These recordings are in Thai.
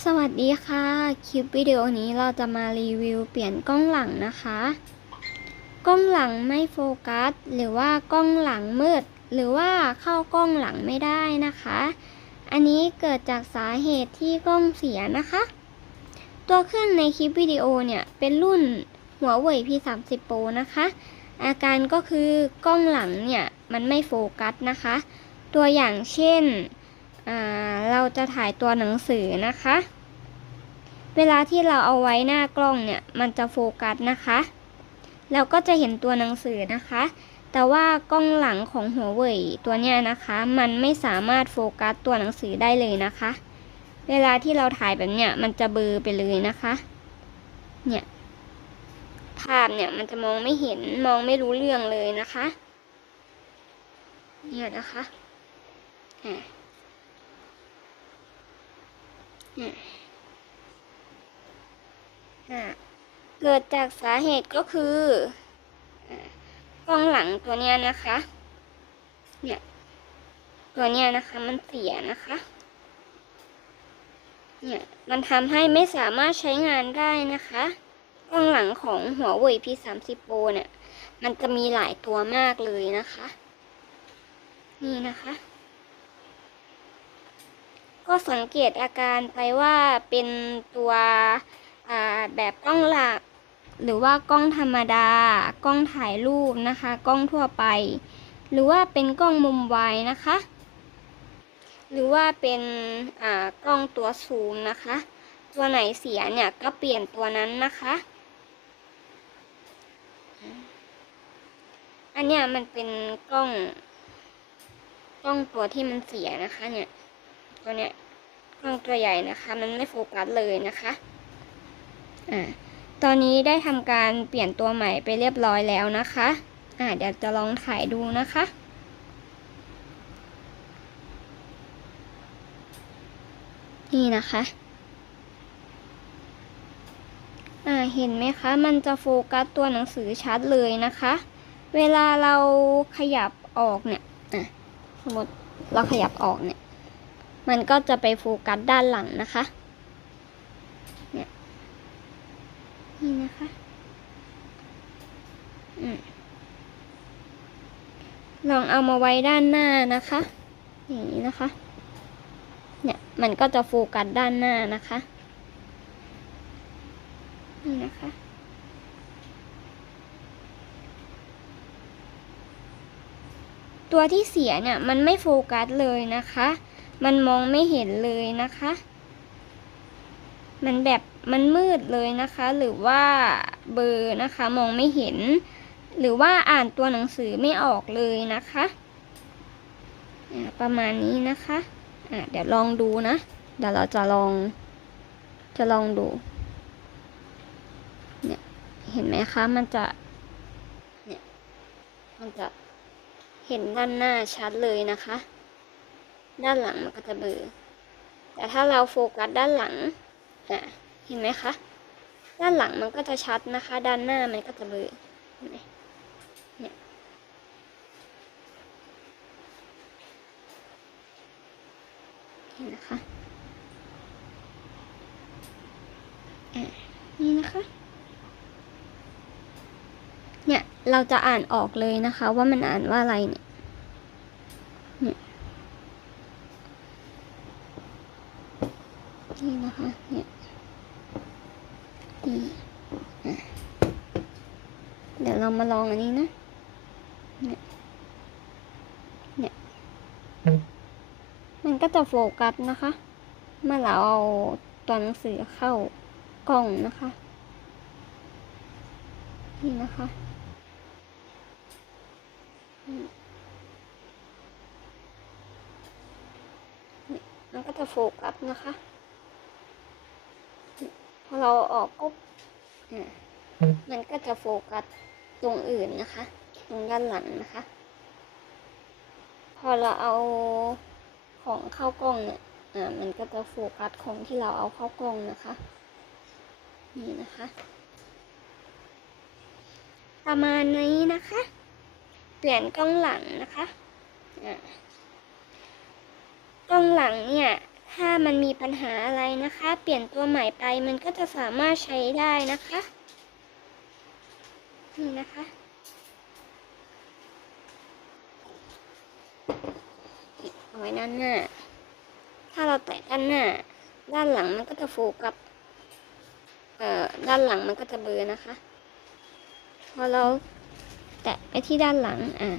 สวัสดีค่ะ คลิปวิดีโอนี้เราจะมารีวิวเปลี่ยนกล้องหลังนะคะ กล้องหลังไม่โฟกัส หรือว่ากล้องหลังมืด หรือว่าเข้ากล้องหลังไม่ได้นะคะ อันนี้เกิดจากสาเหตุที่กล้องเสียนะคะ ตัวเครื่องในคลิปวิดีโอเนี่ยเป็นรุ่นหัวเว่ย P30 Pro นะคะ อาการก็คือกล้องหลังเนี่ยมันไม่โฟกัสนะคะ ตัวอย่างเช่น เราจะถ่ายตัวหนังสือนะคะ เวลาที่เราเอาไว้หน้ากล้องเนี่ย มันจะโฟกัสนะคะ เราก็จะเห็นตัวหนังสือนะคะ แต่ว่ากล้องหลังของหัวเว่ยตัวเนี้ยนะคะ มันไม่สามารถโฟกัสตัวหนังสือได้เลยนะคะ เวลาที่เราถ่ายแบบเนี้ยมันจะเบลอไปเลยนะคะ เนี่ยภาพเนี่ยมันจะมองไม่เห็นมองไม่รู้เรื่องเลยนะคะ เนี่ยนะคะอ่าอ่า เกิดจากสาเหตุก็คือกล้องหลังตัวเนี้ยนะคะ เนี่ย ตัวเนี้ยนะคะ มันเสียนะคะ เนี่ย มันทำให้ไม่สามารถใช้งานได้นะคะ กล้องหลังของหัวเว่ย P30 Pro เนี่ย มันจะมีหลายตัวมากเลยนะคะ นี่นะคะ ก็สังเกตอาการไปว่าเป็นตัวแบบกล้องหลัก หรือว่ากล้องธรรมดา กล้องถ่ายรูปนะคะ กล้องทั่วไป หรือว่าเป็นกล้องมุมไวนะคะ หรือว่าเป็นกล้องตัวซูมนะคะ ตัวไหนเสียเนี่ยก็เปลี่ยนตัวนั้นนะคะ อันเนี้ยมันเป็นกล้อง กล้องตัวที่มันเสียนะคะเนี่ย ตัวเนี้ยกล้องตัวใหญ่นะคะ มันไม่โฟกัสเลยนะคะอ่าตอนนี้ได้ทำการเปลี่ยนตัวใหม่ไปเรียบร้อยแล้วนะคะอ่าเดี๋ยวจะลองถ่ายดูนะคะนี่นะคะอ่าเห็นไหมคะ มันจะโฟกัสตัวหนังสือชัดเลยนะคะ เวลาเราขยับออกเนี่ยอะสมมติเราขยับออกเนี่ย มันก็จะไปโฟกัสด้านหลังนะคะ เนี่ย นี่นะคะอลองเอามาไว้ด้านหน้านะคะ อย่างนี้นะคะ เนี่ย มันก็จะโฟกัสด้านหน้านะคะ นี่นะคะตัวที่เสียเนี่ยมันไม่โฟกัสเลยนะคะ มันมองไม่เห็นเลยนะคะ มันแบบมันมืดเลยนะคะ หรือว่าเบอร์นะคะมองไม่เห็น หรือว่าอ่านตัวหนังสือไม่ออกเลยนะคะประมาณนี้นะคะะเดี๋ยวลองดูนะ เดี๋ยวเราจะลอง จะลองดู เนี่ย เห็นไหมคะ มันจะ เนี่ย มันจะเห็นด้านหน้าชัดเลยนะคะ ด้านหลังมันก็จะเบลอแต่ถ้าเราโฟกัสด้านหลังอะเห็นไหมคะ ด้านหลังมันก็จะชัดนะคะ ด้านหน้ามันก็จะเบลอเห็นไหมเนี่ยเห็นนะคะนี่นะคะ เนี่ย เราจะอ่านออกเลยนะคะ ว่ามันอ่านว่าอะไรเนี่ยเนี่ย นี่นะคะเนี่ยนี่เดี๋ยวเรามาลองอันนี้นะ เนี่ย เนี่ย มันก็จะโฟกัสนะคะ เมื่อเราเอาตัวหนังสือเข้ากล้องนะคะ นี่นะคะมันก็จะโฟกัสนะคะ อเราออกปุ๊บมันก็จะโฟกัสตรงอื่นนะคะ ตรงด้านหลังนะคะ พอเราเอาของเข้ากล้องเนี่ยอ่ามันก็จะโฟกัสของที่เราเอาเข้ากล้องนะคะ นี่นะคะ ประมาณนี้นะคะ เปลี่ยนกล้องหลังนะคะอ่ากล้องหลังเนี่ย ถ้ามันมีปัญหาอะไรนะคะ เปลี่ยนตัวใหม่ไปมันก็จะสามารถใช้ได้นะคะ นี่นะคะ ไว้ด้านหน้า ถ้าเราแตะด้านหน้า ด้านหลังมันก็จะโฟกัสเอ่อด้านหลังมันก็จะเบลอนะคะ พอเราแตะไปที่ด้านหลัง อ่า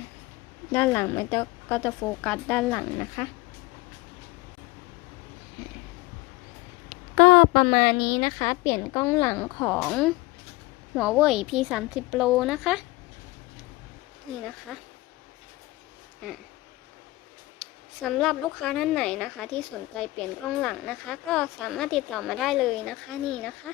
ด้านหลังมันจะก็จะโฟกัสด้านหลังนะคะ ประมาณนี้นะคะ เปลี่ยนกล้องหลังของหัวเว่ย P30 Pro นะคะ นี่นะคะะสำหรับลูกค้าท่านไหนนะคะ ที่สนใจเปลี่ยนกล้องหลังนะคะ ก็สามารถติดต่อมาได้เลยนะคะ นี่นะคะ